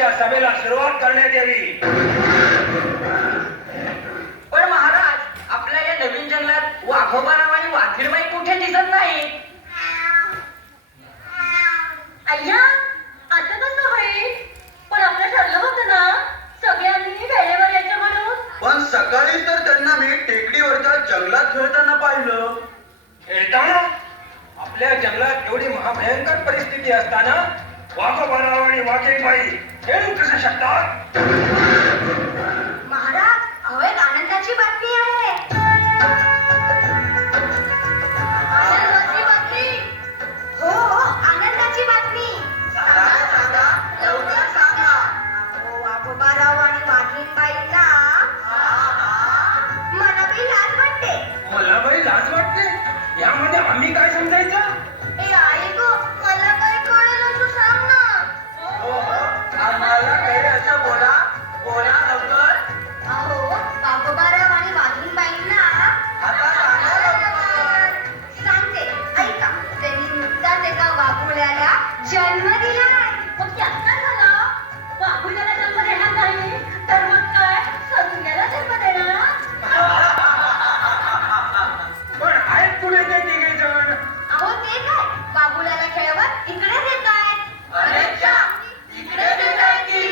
आजच्या सभेला सुरुवात करण्यात यावी. पण महाराज, आपल्या या नवीन जंगलात वाघोबाराव आणि वाघीरबाई कुठे दिसत नाही. अय्या, आता कसं होईल? पण आपलं ठरलं होतं ना सगळ्यांनी वेळेवर यायचं म्हणून. पण सकाळी तर त्यांना मी टेकडीवरच्या जंगलात खेळताना पाहिलं. खेळताना? आपल्या जंगलात एवढी महाभयंकर परिस्थिती असताना वाघोबाराव आणि वाघीणबाई खेळू कसं शकतात? महाराज, अहो एक आनंदाची बातमी आहे. आनंदाची बातमी? हो, आनंदाची बातमी. सांगा, लवकर सांगा. अहो, वाघोबाराव आणि वाघीणबाईंना मला बी लाज वाटते. मला बाई लाज वाटते. यामध्ये आम्ही काय समजायचं? ए आई गो, मला काय कळेल असं सांग ना. हो हो, आम्हाला काही असं बोला लवकर. अहो, वाघोबाराव आणि वाघीणबाईंना आता सांगा लवकर. सांगते, ऐका. त्यांनी नुकताच एका वाघुळ्याला जन्म दिलाय. मग त्यात काय झालं? वाघुळ्याला जन्म देणार नाही तर मग काय सरुंग्याला जन्म देणार? पण आहेत पुढे ते तिघे जण. अहो ते काय, वाघुळ्याला खेळवत इकडेच येत आहेत. अरे च्या, इकडे देताय की.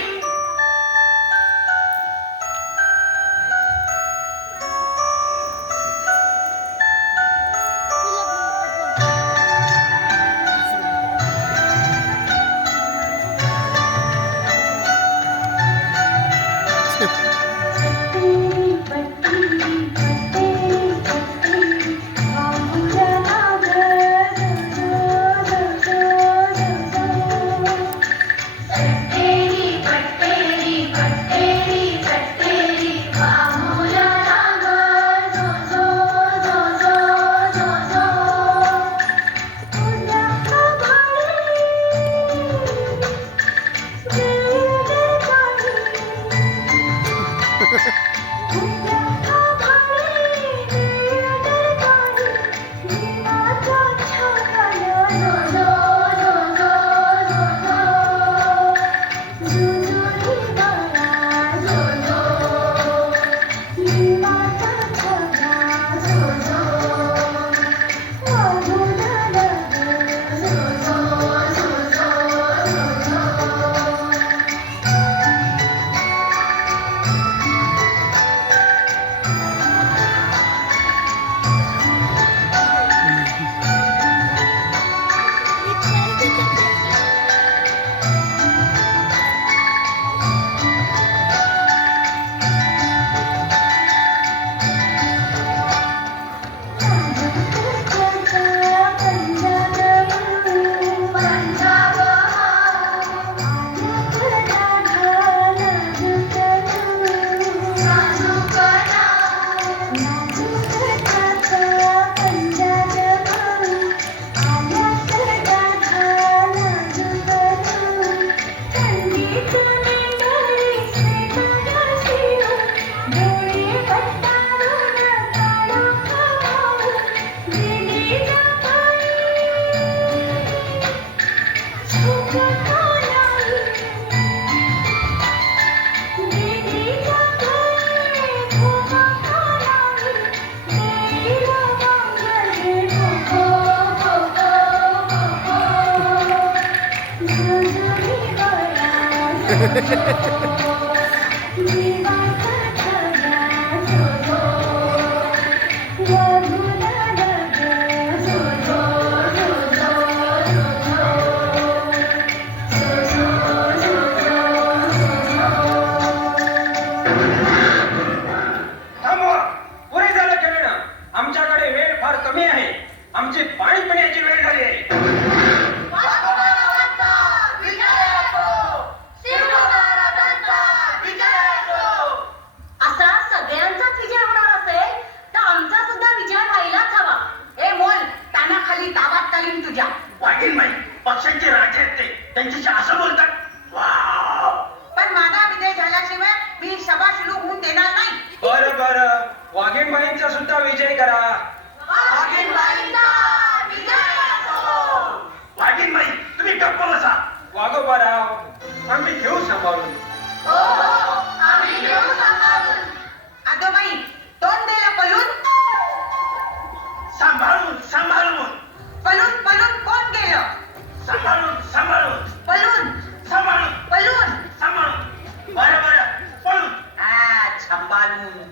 थांबवा, पुरे झालं खेळणं. आमच्याकडे वेळ फार कमी आहे. आमची पाणी पिण्याची वेळ झाली आहे. सांभाळून. हो हो आम्ही घेऊ सांभाळून. आजोबाई तोंड द्यायला पळून सांभाळून सांभाळून पळून पळून कोण गेलं सांभाळून सांभाळून पळून सांभाळून पळून सांभाळून बरं बरं पळून सांभाळून